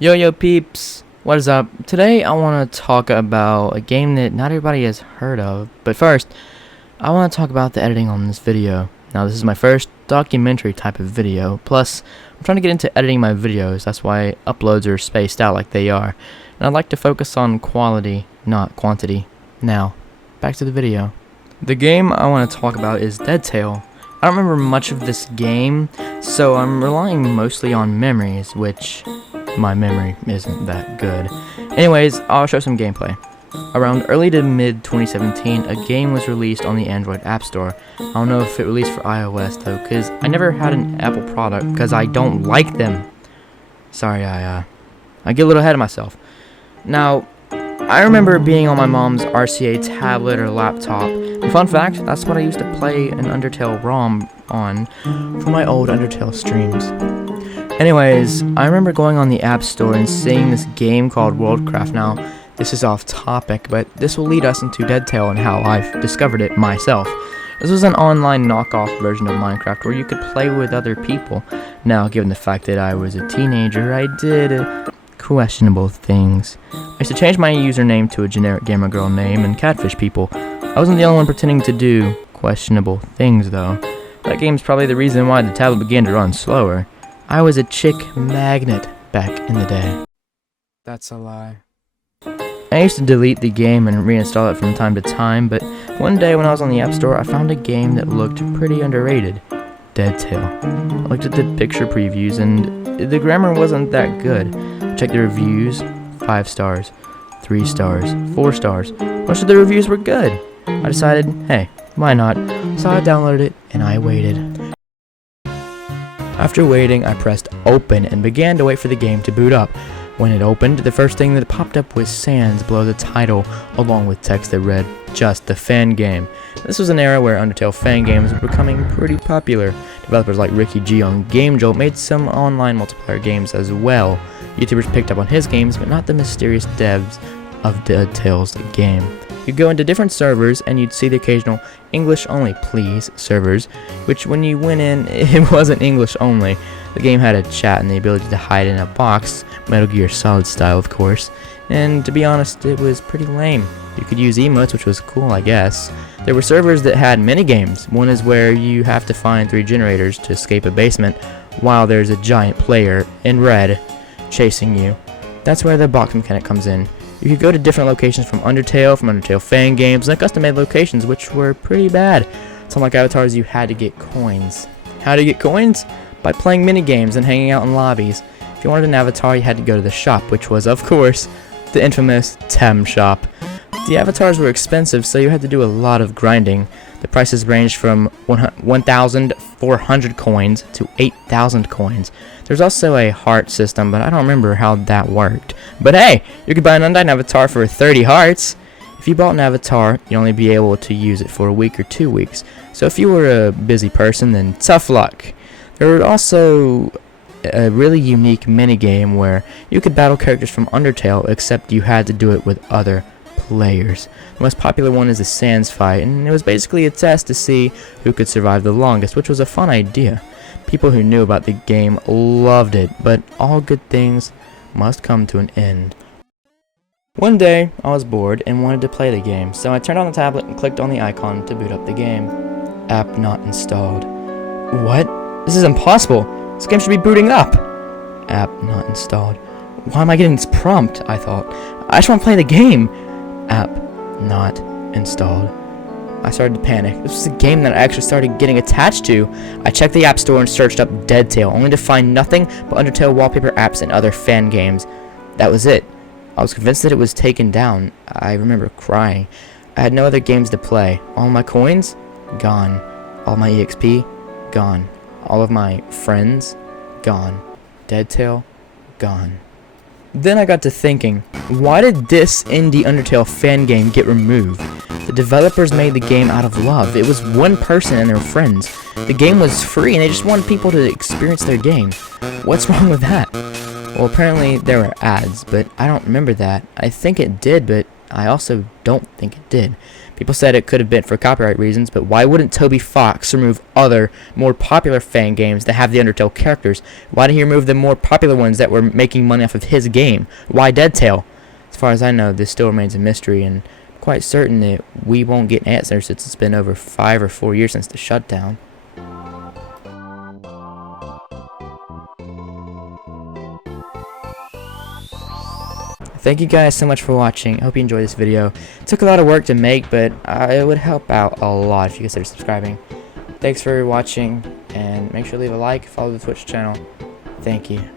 Yo peeps, what is up? Today I want to talk about a game that not everybody has heard of, but first, I want to talk about the editing on this video. Now this is my first documentary type of video, plus I'm trying to get into editing my videos, that's why uploads are spaced out like they are, and I'd like to focus on quality, not quantity. Now, back to the video. The game I want to talk about is Undertale. I don't remember much of this game, so I'm relying mostly on memories, which my memory isn't that good. Anyways, I'll show some gameplay. Around early to mid 2017, a game was released on the Android App Store. I don't know if it released for iOS though, because I never had an Apple product because I don't like them. Sorry, I get a little ahead of myself. Now, I remember being on my mom's RCA tablet or laptop. And fun fact, that's what I used to play an Undertale ROM on for my old Undertale streams. Anyways, I remember going on the App Store and seeing this game called Worldcraft. Now, this is off topic, but this will lead us into Undertale and how I've discovered it myself. This was an online knockoff version of Minecraft where you could play with other people. Now, given the fact that I was a teenager, I did questionable things. I used to change my username to a generic gamer girl name and catfish people. I wasn't the only one pretending to do questionable things, though. That game's probably the reason why the tablet began to run slower. I was a chick magnet back in the day. That's a lie. I used to delete the game and reinstall it from time to time, but one day when I was on the App Store, I found a game that looked pretty underrated. Undertale. I looked at the picture previews and the grammar wasn't that good. I checked the reviews, 5 stars, 3 stars, 4 stars. Most of the reviews were good. I decided, hey, why not? So I downloaded it and I waited. After waiting, I pressed open and began to wait for the game to boot up. When it opened, the first thing that popped up was sans below the title, along with text that read, just the Fangame. This was an era where Undertale fangames were becoming pretty popular. Developers like Ricky G on Game Jolt made some online multiplayer games as well. YouTubers picked up on his games, but not the mysterious devs of Undertale's game. You'd go into different servers and you'd see the occasional English only please servers, which when you went in, it wasn't English only. The game had a chat and the ability to hide in a box, Metal Gear Solid style of course, and to be honest, it was pretty lame. You could use emotes, which was cool, I guess. There were servers that had minigames. One is where you have to find 3 generators to escape a basement while there's a giant player in red chasing you. That's where the box mechanic comes in. You could go to different locations from Undertale Fangames, and custom-made locations, which were pretty bad. So like avatars, you had to get coins. How to get coins? By playing minigames and hanging out in lobbies. If you wanted an avatar, you had to go to the shop, which was, of course, the infamous Tem shop. The avatars were expensive, so you had to do a lot of grinding. The prices ranged from 1,400 coins to 8,000 coins. There's also a heart system, but I don't remember how that worked. But hey, you could buy an Undyne avatar for 30 hearts. If you bought an avatar, you'd only be able to use it for a week or 2 weeks. So if you were a busy person, then tough luck. There was also a really unique minigame where you could battle characters from Undertale, except you had to do it with other players. The most popular one is the Sans fight, and it was basically a test to see who could survive the longest, which was a fun idea. People who knew about the game loved it, but all good things must come to an end. One day, I was bored and wanted to play the game, so I turned on the tablet and clicked on the icon to boot up the game. App not installed. What? This is impossible! This game should be booting up! App not installed. Why am I getting this prompt? I thought. I just want to play the game! App not installed. I started to panic. This was a game that I actually started getting attached to. I checked the App Store and searched up Undertale, only to find nothing but Undertale wallpaper apps and other fan games. That was it. I was convinced that it was taken down. I remember crying. I had no other games to play. All my coins? Gone. All my EXP? Gone. All of my friends? Gone. Undertale? Gone. Then I got to thinking, why did this indie Undertale fan game get removed? The developers made the game out of love. It was one person and their friends. The game was free and they just wanted people to experience their game. What's wrong with that? Well, apparently there were ads, but I don't remember that. I think it did, but I also don't think it did. People said it could have been for copyright reasons, but why wouldn't Toby Fox remove other, more popular fan games that have the Undertale characters? Why did he remove the more popular ones that were making money off of his game? Why Dead Tail? As far as I know, this still remains a mystery, and I'm quite certain that we won't get answers since it's been over 5 or 4 years since the shutdown. Thank you guys so much for watching. I hope you enjoyed this video. It took a lot of work to make, but it would help out a lot if you consider subscribing. Thanks for watching, and make sure to leave a like, follow the Twitch channel. Thank you.